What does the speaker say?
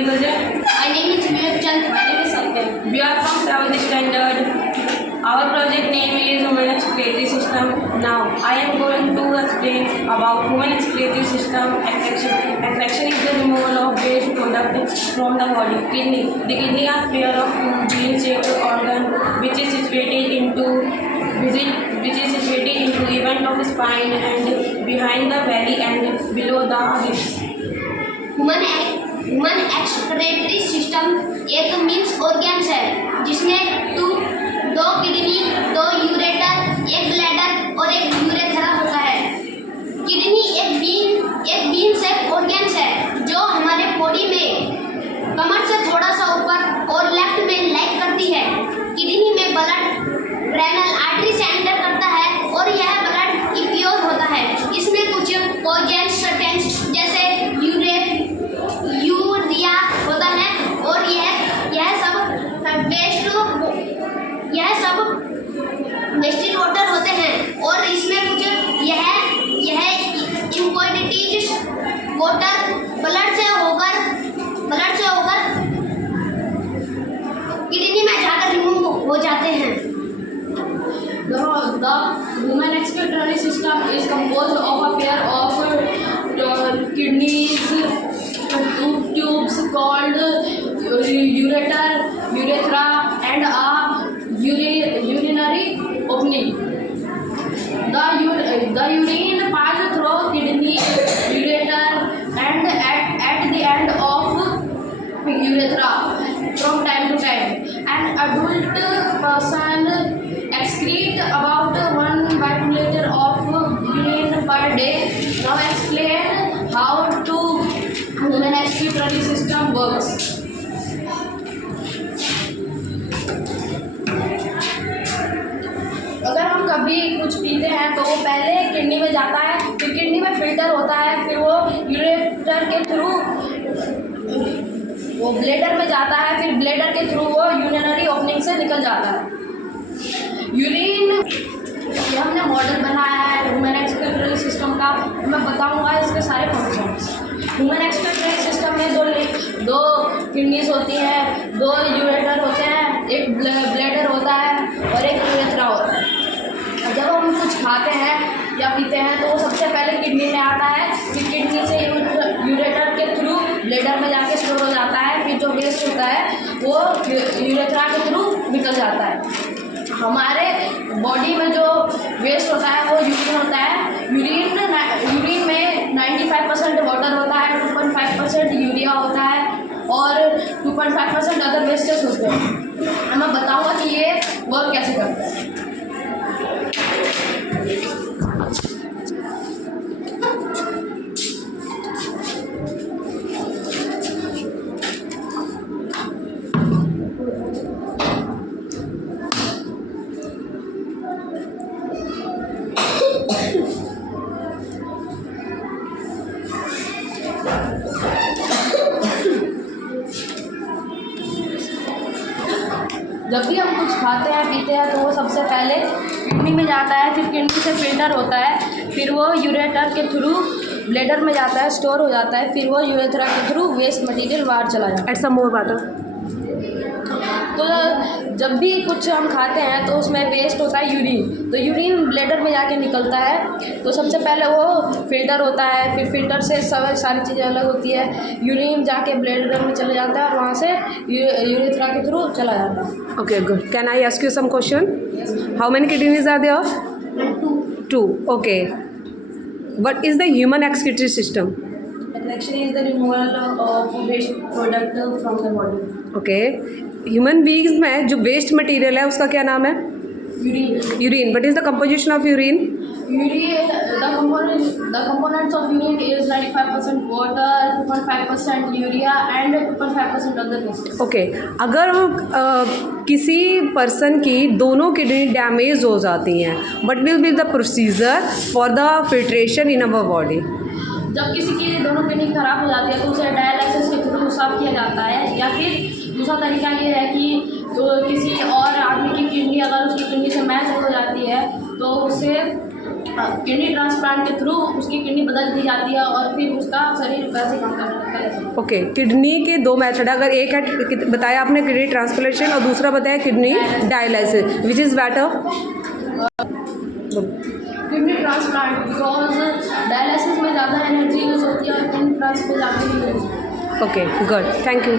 is Ajay. My name is Vivek Chand. My name is Satyam. We are from 7th standard. Our project name is Human Excretory System. Now, I am going to explain about human excretory system. Extraction is the removal of waste product from the body. Kidney. The kidney are pair of two bean-shaped organ which is situated into event of spine and behind the belly and below the hips. Human excretory system एक means organs है जिसमें दो kidney, दो ureter, एक bladder और एक urethra होता है। किडनी एक बीन शेप ऑर्गन्स है जो हमारे बॉडी में कमर से थोड़ा सा ऊपर और लेफ्ट में लाइक करती है। किडनी में ब्लड रेनल आर्टरी से एंटर करता है और यह ब्लड इम्प्योर होता है। इसमें कुछ पॉइजनस सब्सटेंस जैसे यूरिया होता है और यह सब वेस्टेड वाटर होते हैं और इसमें कुछ यह इम्प्योरिटीज वाटर ब्लड से होकर किडनी में जाकर रिमूव हो जाते हैं। The human excretory system is composed of a pair of kidneys, two tubes called ureter, urethra, and a urinary opening. The urine passes through kidney, ureter, and at the end of urethra from time to time. An adult person excrete about 1 liter of urine per day. Now explain how to human excretory system works. अगर हम कभी कुछ पीते हैं तो वो पहले kidney में जाता है, फिर किडनी में फिल्टर होता है, फिर वो यूरेटर के थ्रू वो ब्लेडर में जाता है, फिर ब्लेडर के थ्रू वो यूरिनरी ओपनिंग से निकल जाता है। यूरिन ये हमने मॉडल बनाया है ह्यूमन एक्सक्रीटरी सिस्टम का। मैं बताऊंगा इसके सारे फंक्शंस। ह्यूमन एक्सक्रीटरी सिस्टम में दो किडनीज होती हैं, दो यूरेटर होते हैं, एक ब्लैडर होता है और एक यूरेथ्रा होता है। जब हम कुछ खाते हैं या पीते हैं तो वो सबसे पहले किडनी में आता है, फिर किडनी से यूरेटर के थ्रू ब्लैडर में जाके स्टोर हो जाता है, फिर जो वेस्ट होता है वो यूरेथ्रा के थ्रू निकल जाता है। हमारे बॉडी में जो वेस्ट होता है वो यूरिन होता है। यूरिन में 95% वाटर होता है, 2.5% यूरिया होता है और 2.5% अदर वेस्टेज होते हैं। मैं बताऊंगा कि ये वर्क कैसे करता है। जब भी हम कुछ खाते हैं पीते हैं तो वो सबसे पहले किडनी में जाता है, फिर किडनी से फिल्टर होता है, फिर वो यूरेटर के थ्रू ब्लेडर में जाता है, स्टोर हो जाता है, फिर वो यूरेथ्रा के थ्रू वेस्ट मटेरियल बाहर चला जाता है। Add some more water. तो जब भी कुछ हम खाते हैं तो उसमें वेस्ट होता है यूरिन, तो यूरिन ब्लेडर में जाके निकलता है। तो सबसे पहले वो फिल्टर होता है, फिर फिल्टर से सारी चीज़ें अलग होती है। यूरिन जाके ब्लेडर में चले जाता है और वहाँ से यूरेथ्रा के थ्रू चला जाता है। Okay, good. Can I ask you some question? How many kidneys are there? Two. Okay. What is the human excretory system? Extraction is the removal of waste product from the body. Okay. Human beings में जो waste material है उसका क्या नाम है? Urine. What is the composition of urine? The components of urine is 95% water, 2.5% urea and 2.5% other gases. Okay. अगर किसी person की दोनों किडनी डैमेज हो जाती हैं, what will be the procedure for the filtration in our body? जब किसी की दोनों किडनी खराब हो जाती है तो उसे डायलिसिस के थ्रू साफ किया जाता है, या फिर दूसरा तरीका ये है कि किसी और आदमी की किडनी अगर उसकी किडनी से मैच हो जाती है तो उसे किडनी ट्रांसप्लांट के थ्रू उसकी किडनी बदल दी जाती है और फिर उसका शरीर वैसे काम करता है। ओके, किडनी के दो मेथड, अगर एक है बताया आपने किडनी ट्रांसप्लांटेशन और दूसरा बताया kidney dialysis, which is better? Kidney transplant, because dialysis में ज़्यादा एनर्जी यूज़ होती है और किडनी ट्रांसप्लांट ज़्यादा नहीं यूज़ होती है। Okay, good, thank you.